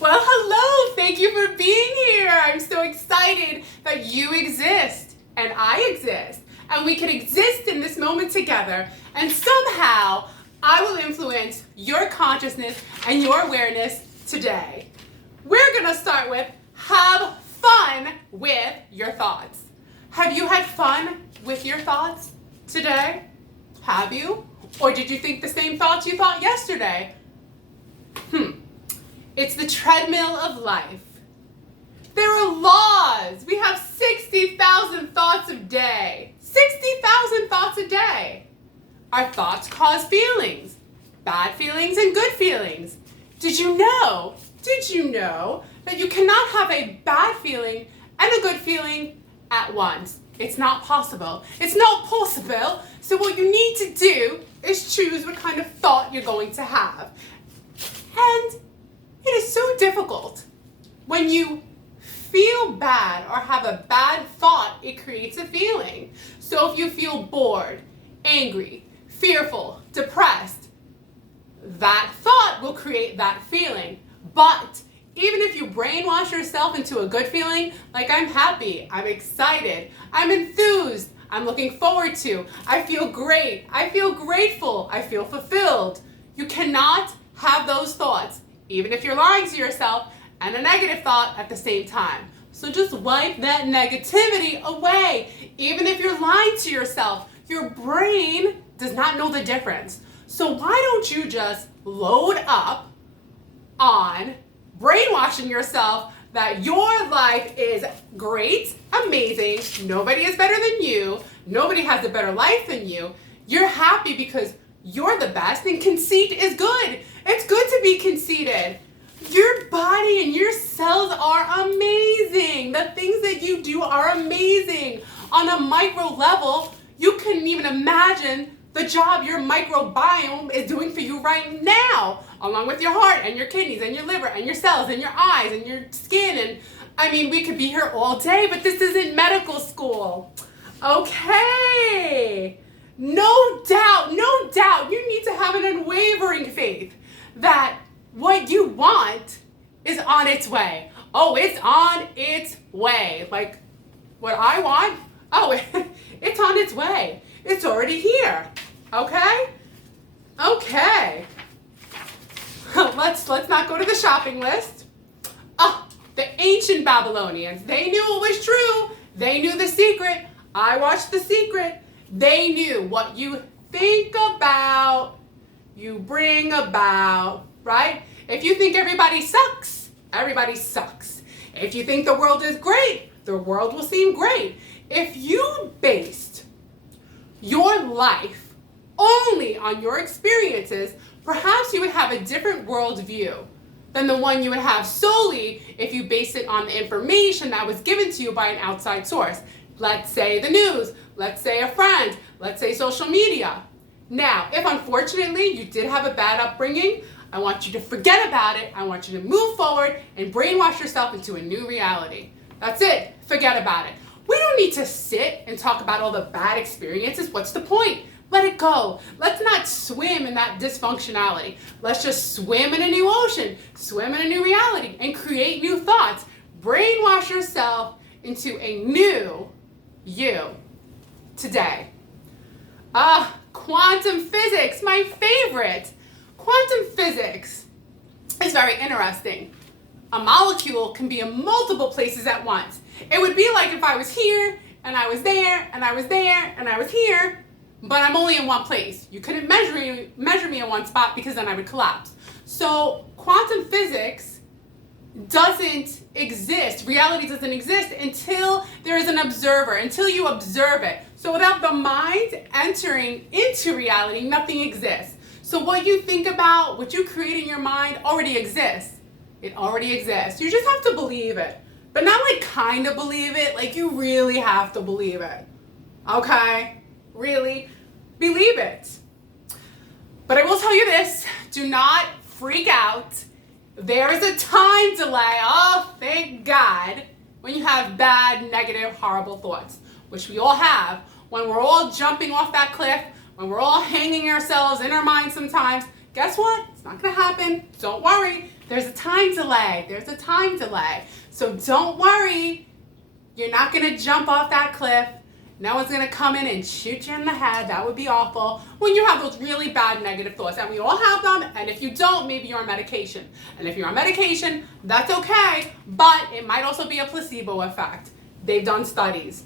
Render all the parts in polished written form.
Well, hello. Thank you for being here. I'm so excited that you exist and I exist and we can exist in this moment together, and somehow I will influence your consciousness and your awareness today. We're going to start with have fun with your thoughts. Have you had fun with your thoughts today? Have you? Or did you think the same thoughts you thought yesterday? It's the treadmill of life. There are laws. We have 60,000 thoughts a day. 60,000 thoughts a day. Our thoughts cause feelings. Bad feelings and good feelings. Did you know that you cannot have a bad feeling and a good feeling at once? It's not possible. It's not possible. So what you need to do is choose what kind of thought you're going to have. And it is so difficult. When you feel bad or have a bad thought, it creates a feeling. So if you feel bored, angry, fearful, depressed, that thought will create that feeling. But even if you brainwash yourself into a good feeling, like I'm happy, I'm excited, I'm enthused, I'm looking forward to, I feel great, I feel grateful, I feel fulfilled, you cannot have those thoughts, even if you're lying to yourself, and a negative thought at the same time. So just wipe that negativity away. Even if you're lying to yourself, your brain does not know the difference. So why don't you just load up on brainwashing yourself that your life is great, amazing, nobody is better than you, nobody has a better life than you, you're happy because you're the best, and conceit is good. It's good to be conceited. Your body and your cells are amazing. The things that you do are amazing. On a micro level, you couldn't even imagine the job your microbiome is doing for you right now, along with your heart and your kidneys and your liver and your cells and your eyes and your skin. And I mean, we could be here all day, but this isn't medical school. Okay. No doubt, you need to have an unwavering faith that what you want is on its way. Oh, it's on its way. Like what I want, it's on its way. It's already here. Okay? Okay. Let's not go to the shopping list. The ancient Babylonians, they knew it was true. They knew the secret. I watched The Secret. They knew what you think about, you bring about, right? If you think everybody sucks, everybody sucks. If you think the world is great, the world will seem great. If you based your life only on your experiences, perhaps you would have a different worldview than the one you would have solely if you base it on the information that was given to you by an outside source. Let's say the news, let's say a friend, let's say social media. Now, if unfortunately you did have a bad upbringing, I want you to forget about it. I want you to move forward and brainwash yourself into a new reality. That's it. Forget about it. We don't need to sit and talk about all the bad experiences. What's the point? Let it go. Let's not swim in that dysfunctionality. Let's just swim in a new ocean, swim in a new reality, and create new thoughts. Brainwash yourself into a new you today. Quantum physics, my favorite. Quantum physics is very interesting. A molecule can be in multiple places at once. It would be like if I was here, and I was there, and I was there, and I was here, but I'm only in one place. You couldn't measure me in one spot because then I would collapse. So quantum physics doesn't exist. Reality doesn't exist until there is an observer, until you observe it. So without the mind entering into reality, nothing exists. So what you think about, what you create in your mind already exists. It already exists. You just have to believe it. But not like kind of believe it, like you really have to believe it. Okay? Really? Believe it. But I will tell you this, do not freak out. There is a time delay, oh thank God, when you have bad, negative, horrible thoughts, which we all have, when we're all jumping off that cliff, when we're all hanging ourselves in our minds sometimes. Guess what? It's not gonna happen. Don't worry. There's a time delay. There's a time delay. So don't worry. You're not going to jump off that cliff. No one's going to come in and shoot you in the head. That would be awful. When you have those really bad negative thoughts. And we all have them. And if you don't, maybe you're on medication. And if you're on medication, that's okay. But it might also be a placebo effect. They've done studies.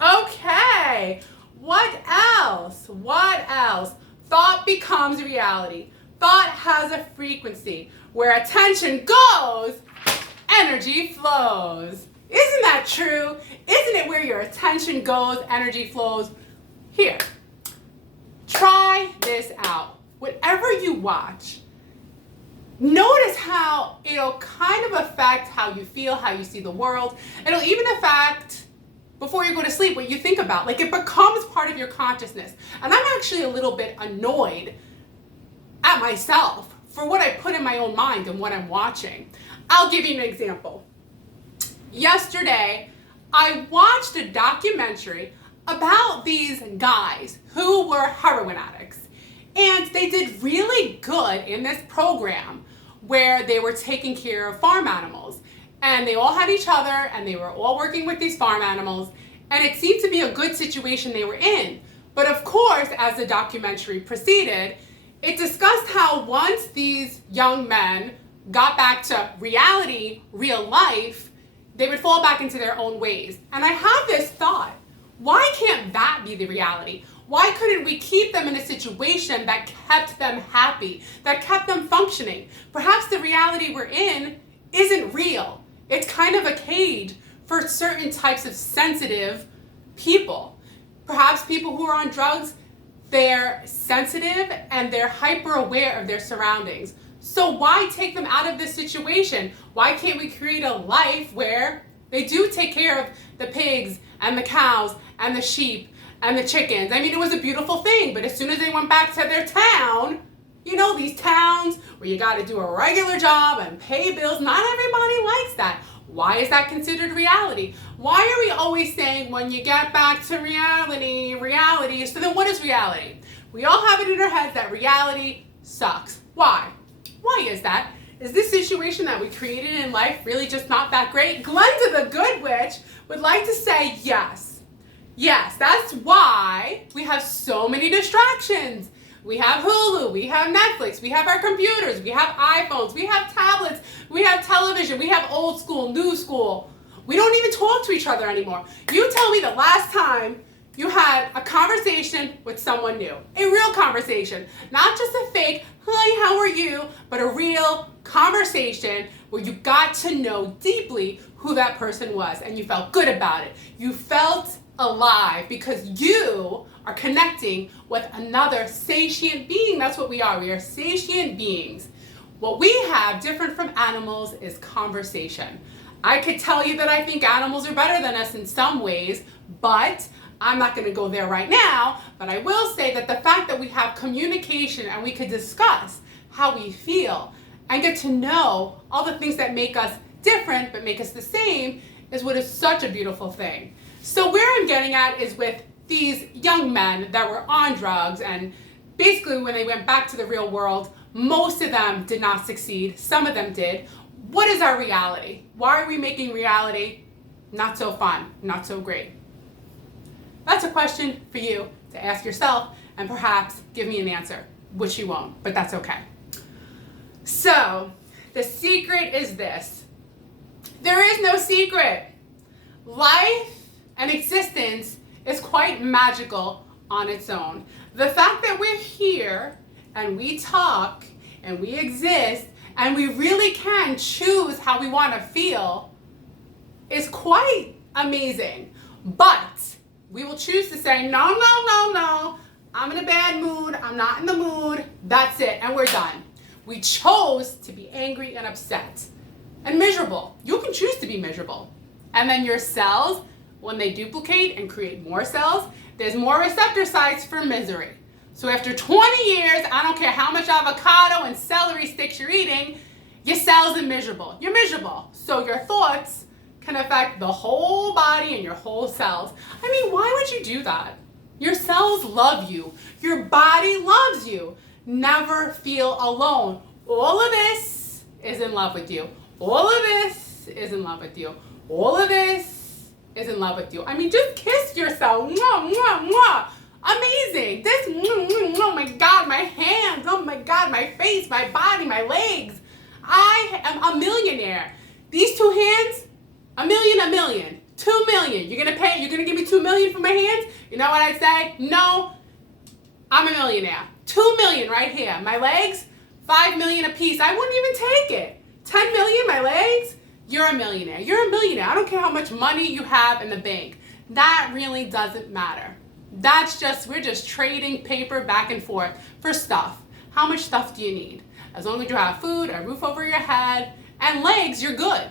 Okay. What else? What else? Thought becomes reality. Thought has a frequency. Where attention goes, energy flows. Isn't that true? Isn't it where your attention goes, energy flows? Here, try this out. Whatever you watch, notice how it'll kind of affect how you feel, how you see the world. It'll even affect, before you go to sleep, what you think about. Like, it becomes part of your consciousness. And I'm actually a little bit annoyed at myself for what I put in my own mind and what I'm watching. I'll give you an example. Yesterday, I watched a documentary about these guys who were heroin addicts. And they did really good in this program where they were taking care of farm animals. And they all had each other and they were all working with these farm animals. And it seemed to be a good situation they were in. But of course, as the documentary proceeded, it discussed how once these young men got back to reality, real life, they would fall back into their own ways. And I have this thought, why can't that be the reality? Why couldn't we keep them in a situation that kept them happy, that kept them functioning? Perhaps the reality we're in isn't real. It's kind of a cage for certain types of sensitive people. Perhaps people who are on drugs, they're sensitive and they're hyper aware of their surroundings. So why take them out of this situation? Why can't we create a life where they do take care of the pigs and the cows and the sheep and the chickens? I mean, it was a beautiful thing, but as soon as they went back to their town, you know, these towns where you got to do a regular job and pay bills, not everybody likes that. Why is that considered reality? Why are we always saying when you get back to reality, reality? So then what is reality? We all have it in our heads that reality sucks. Why? Why is that? Is this situation that we created in life really just not that great? Glenda the Good Witch would like to say yes. Yes, that's why we have so many distractions. We have Hulu, we have Netflix, we have our computers, we have iPhones, we have tablets, we have television, we have old school, new school. We don't even talk to each other anymore. You tell me the last time you had a conversation with someone new. A real conversation. Not just a fake, hi, how are you? But a real conversation where you got to know deeply who that person was and you felt good about it. You felt alive because you are connecting with another sentient being. That's what we are. We are sentient beings. What we have different from animals is conversation. I could tell you that I think animals are better than us in some ways, but I'm not going to go there right now. But I will say that the fact that we have communication and we could discuss how we feel and get to know all the things that make us different but make us the same is what is such a beautiful thing. So where I'm getting at is with these young men that were on drugs, and basically when they went back to the real world, most of them did not succeed. Some of them did. What is our reality? Why are we making reality not so fun, not so great? That's a question for you to ask yourself and perhaps give me an answer, which you won't, but that's okay. So the secret is this. There is no secret. Life and existence is quite magical on its own. The fact that we're here and we talk and we exist and we really can choose how we want to feel is quite amazing. But we will choose to say, no, I'm in a bad mood, I'm not in the mood, that's it, and we're done. We chose to be angry and upset and miserable. You can choose to be miserable. And then your cells, when they duplicate and create more cells, there's more receptor sites for misery. So after 20 years, I don't care how much avocado and celery sticks you're eating, your cells are miserable. You're miserable. So your thoughts can affect the whole body and your whole cells. I mean, why would you do that? Your cells love you. Your body loves you. Never feel alone. All of this is in love with you. All of this is in love with you. All of this is in love with you. I mean, just kiss yourself. Mwah, mwah, mwah. Amazing. This, oh my God, my hands. Oh my God, my face, my body, my legs. I am a millionaire. These two hands, a million. 2 million. You're gonna give me 2 million for my hands? You know what I'd say? No, I'm a millionaire. 2 million right here. My legs, 5 million a piece. I wouldn't even take it. 10 million, my legs? You're a millionaire. You're a millionaire. I don't care how much money you have in the bank. That really doesn't matter. We're just trading paper back and forth for stuff. How much stuff do you need? As long as you have food, a roof over your head, and legs, you're good.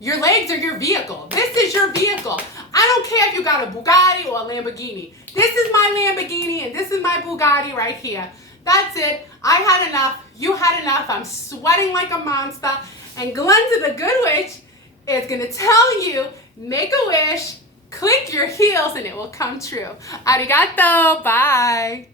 Your legs are your vehicle. This is your vehicle. I don't care if you got a Bugatti or a Lamborghini. This is my Lamborghini and this is my Bugatti right here. That's it. I had enough. You had enough. I'm sweating like a monster. And Glenda the Good Witch is going to tell you, make a wish, click your heels, and it will come true. Arigato. Bye.